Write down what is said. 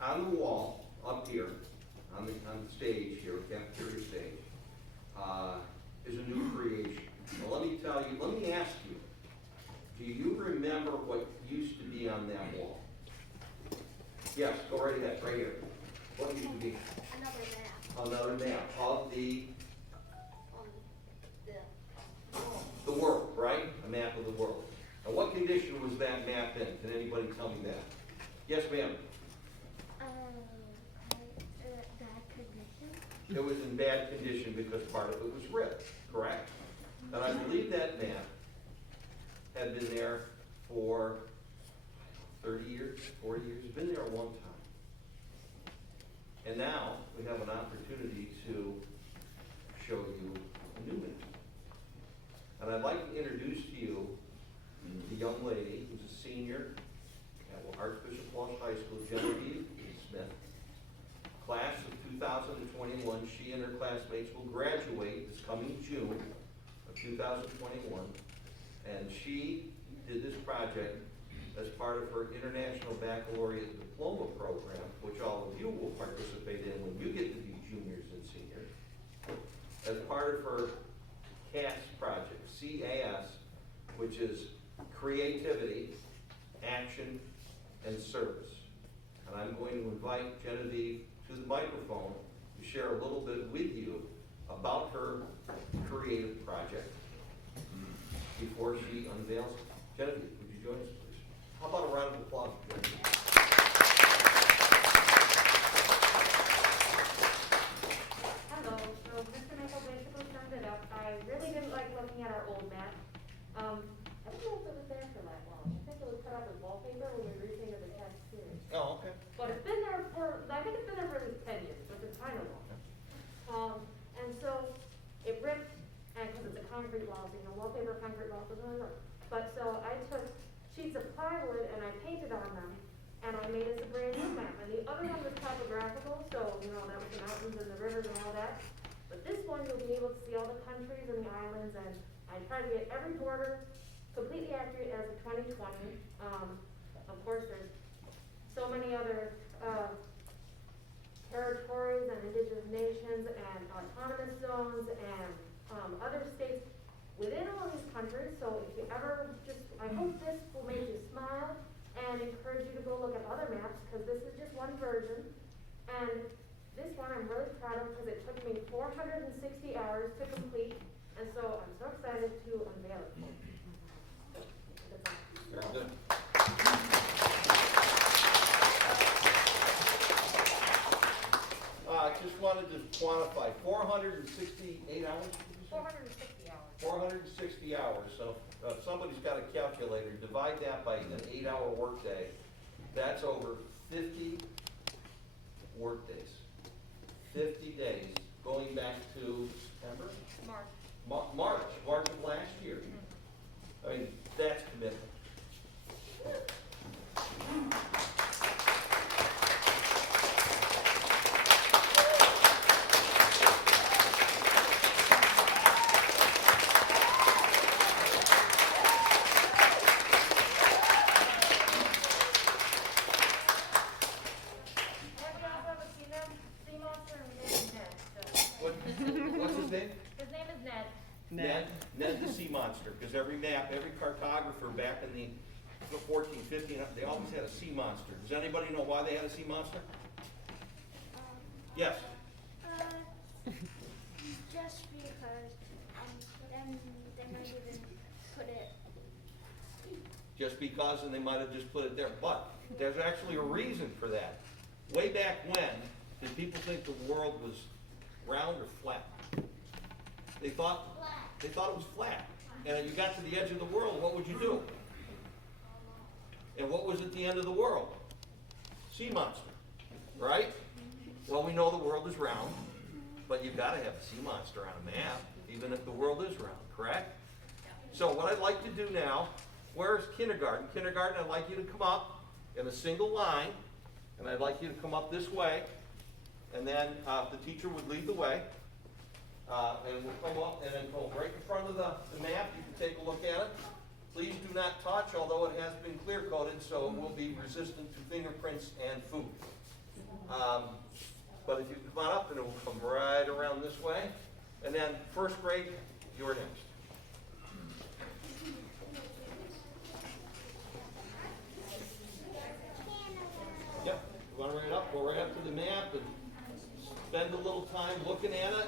on the wall, up here, on the stage here, cafeteria stage, is a new creation. Well, let me tell you, let me ask you, do you remember what used to be on that wall? Yes, go right ahead, right here. What used to be? Another map. Another map of the The world, right? A map of the world. Now, what condition was that map in? Can anybody tell me that? Yes, ma'am. Bad condition. It was in bad condition because part of it was ripped, correct? And I believe that map had been there for 30 years, 40 years. It's been there a long time. And now we have an opportunity to show you a new map. And I'd like to introduce to you the young lady who's a senior at Archbishop Walsh High School, Genevieve Smith. Class of 2021, she and her classmates will graduate this coming June of 2021. And she did this project as part of her International Baccalaureate Diploma Program, which all of you will participate in when you get to be juniors and seniors, as part of her CAS project, CAS, which is creativity, action, and service. And I'm going to invite Genevieve to the microphone to share a little bit with you about her creative project before she unveils it. Genevieve, would you join us, please? How about a round of applause, Genevieve? Hello. So Mr. Michael basically summed it up. I really didn't like looking at our old map. I don't know if it was there for that long. I think it was put up as wallpaper when we repainted the cafeteria. Oh, okay. But it's been there for, I think it's been there for at least 10 years, which is kind of long. And so it ripped, and because it's a concrete wall, so wallpaper concrete walls doesn't really work. But so I took sheets of plywood and I painted on them, and I made us a brand new map. And the other one was topographical, so that was the mountains and the rivers and all that. But this one you'll be able to see all the countries and the islands, and I try to get every border completely accurate as of 2020. Of course, there's so many other territories and indigenous nations and autonomous zones and other states within all these countries. So if you ever I hope this will make you smile and encourage you to go look at other maps, because this is just one version. And this one I'm really proud of because it took me 460 hours to complete, and so I'm so excited to unveil it. Very good. I just wanted to quantify 468 hours. 460 hours. 460 hours. So if somebody's got a calculator, divide that by an 8-hour workday. That's over 50 workdays. 50 days, going back to September? March of last year. I mean, that's commitment. What's his name? His name is Ned. Ned the sea monster, because every map, every cartographer back in the 14, 15, they always had a sea monster. Does anybody know why they had a sea monster? Yes. Just because, then they might even put it. Just because, and they might have just put it there. But there's actually a reason for that. Way back when, did people think the world was round or flat? They thought it was flat. And you got to the edge of the world, what would you do? And what was at the end of the world? Sea monster, right? Well, we know the world is round, but you've got to have a sea monster on a map, even if the world is round, correct? So what I'd like to do now, where's kindergarten? Kindergarten, I'd like you to come up in a single line, and I'd like you to come up this way, and then the teacher would lead the way, and we'll come up and then go right in front of the map. You can take a look at it. Please do not touch, although it has been clear coated, so it will be resistant to fingerprints and food. But if you come on up, and it will come right around this way. And then first grade, you're next. Yep, you want to write it up, go right up to the map and spend a little time looking at it.